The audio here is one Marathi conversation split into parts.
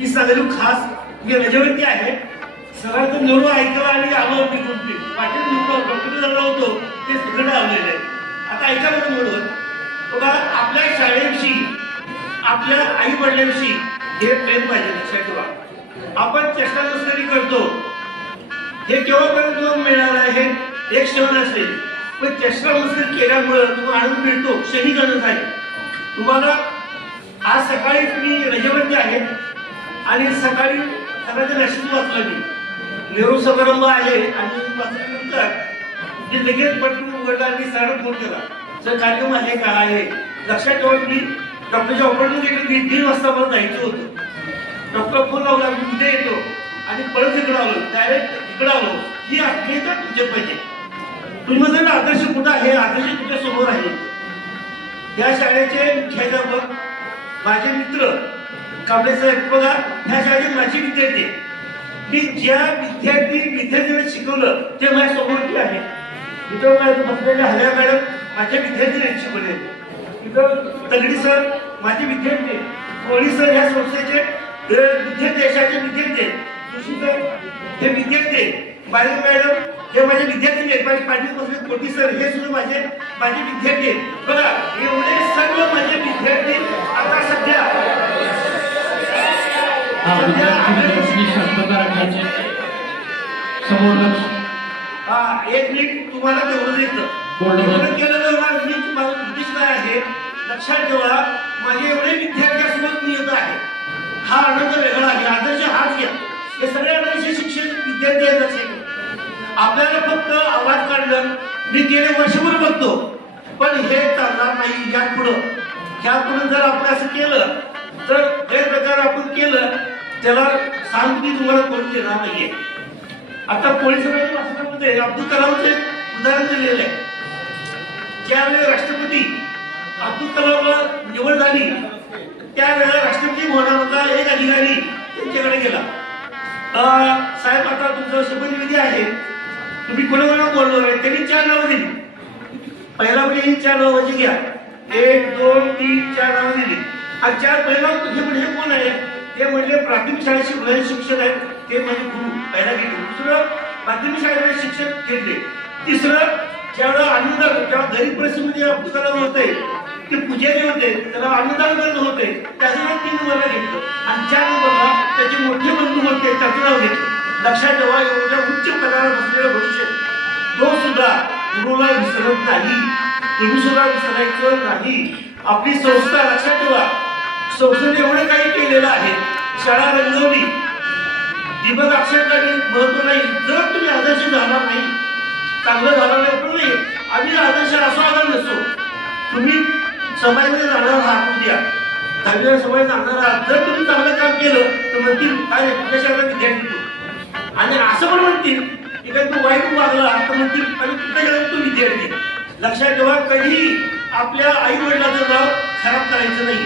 ही सगळी खास मी रजेवरती आहे. सगळ्यांचं निरोप ऐकला आणि आलो मी कुठली पाटील डॉक्टर झाला होतो ते सगळं आलेलं आहे. आता ऐका बरं म्हणून बघा, आपल्या शाळेविषयी आपल्या आई वडिलांविषयी हे प्रेम पाहिजे. लक्षात ठेवा, आपण चेष्टा मस्करी करतो हे केव्हापर्यंत मिळणार आहे, एक क्षण असेल, पण चेष्टा मस्करी केल्यामुळे तुम्हाला आनंद मिळतो, क्षणिक आनंद आहे. तुम्हाला आज सकाळी तुम्ही रजेवरती आहेत आणि सकाळी सगळ्याचं मेसेज वाचला मी, निरोप समारंभ आहे आणि वाचल्यानंतर जे लगेच पटकन उघडला आणि सरळ फोन केला, सर कार्यक्रम आहे का आहे. लक्षात ठेवा, मी डॉक्टरच्या अपॉइंटमेंट घेतली, 3 वाजता मला जायचं होतं. डॉक्टर फोन लावला, मी उद्या येतो आणि परत इकडं आलो, डायरेक्ट इकडं आलो. ही आत्मीयता तुमच्या पाहिजे. तुम्ही म्हणता ना आदर्श कुठं आहे, आदर्श तुमच्या समोर आहे. या शाळेचे मुख्याध्यापक माझे मित्र कांबळे साहेब, बघा ह्या शाळेचे माझे विद्यार्थी, मी ज्या विद्यार्थ्यांना शिकवलं ते माझ्या समोर आहे. इथं बसलेल्या हल्या मॅडम माझ्या विद्यार्थ्यांनी शिकवले. इथं तगडी सर माझे विद्यार्थी, कोळी सर ह्या संस्थेचे विद्यार्थी, देशाचे विद्यार्थी, जोशी सर हे विद्यार्थी, बाळी मॅडम हे माझे विद्यार्थी आहेत. माझे पाटील बसले कोटी सर हे सुद्धा माझे विद्यार्थी आहेत. बघा एवढे सर्व माझे विद्यार्थी आता सध्या एक मिनिट तुम्हाला तेवढं देतं केलं. मी तुम्हाला उद्देश काय आहे लक्षात ठेवा, माझे एवढे विद्यार्थ्यांसोबत मी येत आहे, हा आनंद वेगळा आहे. आदर्श हाच घ्या. हे सगळे आदर्श शिक्षण विद्यार्थी आहेत. लक्षात आपल्याला फक्त आवाज काढलं मी गेले वर्षभर बघतो, पण हे चालणार नाही. यापुढे जर आपण असं केलं तर गैरप्रकार आपण केलं त्याला सांगती तुम्हाला कोणी देणार नाहीये. आता पोलीस भाषणामध्ये अब्दुल कलामचे उदाहरण दिलेलं आहे. ज्यावेळेला राष्ट्रपती अब्दुल कलामला निवड झाली त्यावेळेला राष्ट्रपती भवनामधला एक अधिकारी त्यांच्याकडे गेला, साहेब आता तुमचा शपथविधी आहे, तुम्ही कोणाकोणा बोललो आहे. त्यांनी 4 नावं दिली. पहिला म्हणजे 4 नावाची घ्या, 1 2 3 4 नावं दिली. आणि 4 पहिला तुझे म्हणजे कोण आहे ते म्हणजे प्राथमिक शाळेत शिकणारे शिक्षक आहेत, ते म्हणजे गुरु पहिला घेतले. दुसरं माध्यमिक शाळेमध्ये शिक्षक घेतले. तिसरं ज्यावेळेला अन्नदान, जेव्हा गरीब परिस्थितीमध्ये अब्दुल कलाम होते ते पुजारी होते, त्याला अन्नदान करणं होते, त्याचं नाव 3 नंबरला घेतलं. आणि 4 नंबरला त्याचे मोठे बंधू होते त्याचं नाव घेतलं. लक्षात ठेवा, एवढ्या उच्च पदावर बसलेलं भविष्य तो सुद्धा गुरुला विसरत नाही, तुम्ही सुद्धा विसरायचं नाही. आपली संस्था लक्षात ठेवा, संस्थेने एवढं काही केलेलं आहे. शाळा रंगवली, दिवस अक्षरकारी महत्व नाही. जर तुम्ही आदर्श झाला नाही, चांगलं झालं नाही, पण नाही आम्ही आदर्श असो आला नसो, तुम्ही समाजामध्ये जाणार आहात, उद्या 10वीला समाजात जाणार आहात. जर तुम्ही चांगलं काम केलं तर म्हणतील काय कुठल्या शाळेला विद्यार्थी तू, आणि असं पण म्हणतील की काय तू वाईट वागला तर म्हणतील आणि कुठल्या शाळेत तू विद्यार्थी. लक्षात ठेवा, कधीही आपल्या आई वडिलांचं नाव खराब करायचं नाही.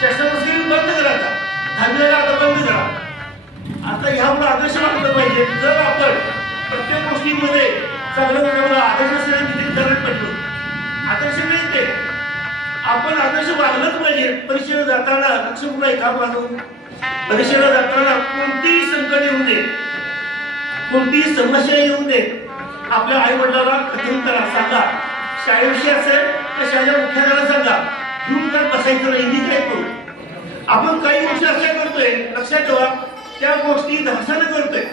चेष्टा मस्करी बंद करा, 10वीला आता बंद करा. आता ह्यामुळे आदर्श वागलं पाहिजे. जर आपण प्रत्येक गोष्टीमध्ये चांगलं आदर्श असल्याने तिथे दरड पडलो, आदर्श नाही ते आपण आदर्श वागलंच पाहिजे. परीक्षेला जाताना लक्ष पुन्हा काम वाजवून परीक्षेला जाताना कोणतीही संकट येऊ दे, कोणतीही समस्या येऊ दे, आपल्या आई वडिलांना कथन करा, सांगा. शाळेविषयी असेल तर शाळेच्या मुख्याध्याला सांगा, घेऊन तर बसायचं नाही. मी काय करू, आपण काही गोष्टी अशा करतोय लक्षात ठेवा, त्या गोष्टी धाडसानं करतोय,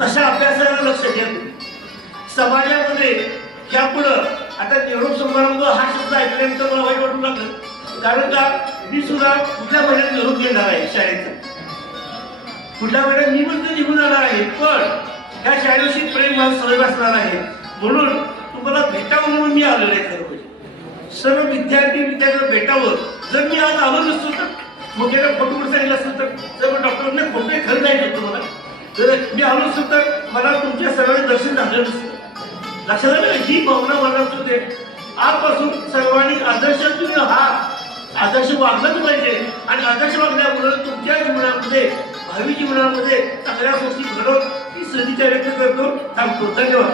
तशा अभ्यासाला लक्ष द्या. समाजामध्ये ह्या पुढं आता निरोप समारंभ हा शब्द ऐकल्यानंतर मला वाईट वाटू लागलं, कारण का मी सुद्धा कुठल्या महिन्यात निरोप घेणार आहे शाळेचा. कुठल्या महिन्यात मी म्हणतो निघून जाणार आहे, पण ह्या शाळेविषयी प्रेम मला सदैव असणार आहे. म्हणून तुम्हाला भेटावं म्हणून मी आलेलो आहे. खरं म्हणजे सर्व विद्यार्थ्यांना भेटावं. जर मी आज आलो नसतो तर मग एका फोटोवर सांगितलं असतं तर, जर डॉक्टरने फोटो खरं नाही होतं मला, जर मी आलो असतो तर मला तुमच्या सगळ्यांना दर्शन झालं नसतं. लक्षात आलं, ही भावना मला होते. आजपासून सर्वांनी आदर्श तुम्ही आदर्श वागलंच पाहिजे. आणि आदर्श वागल्यामुळे तुमच्या जीवनामध्ये भावी जीवनामध्ये चांगल्या गोष्टी घडवून ही संधी व्यक्त करतो. थांबतो. धन्यवाद.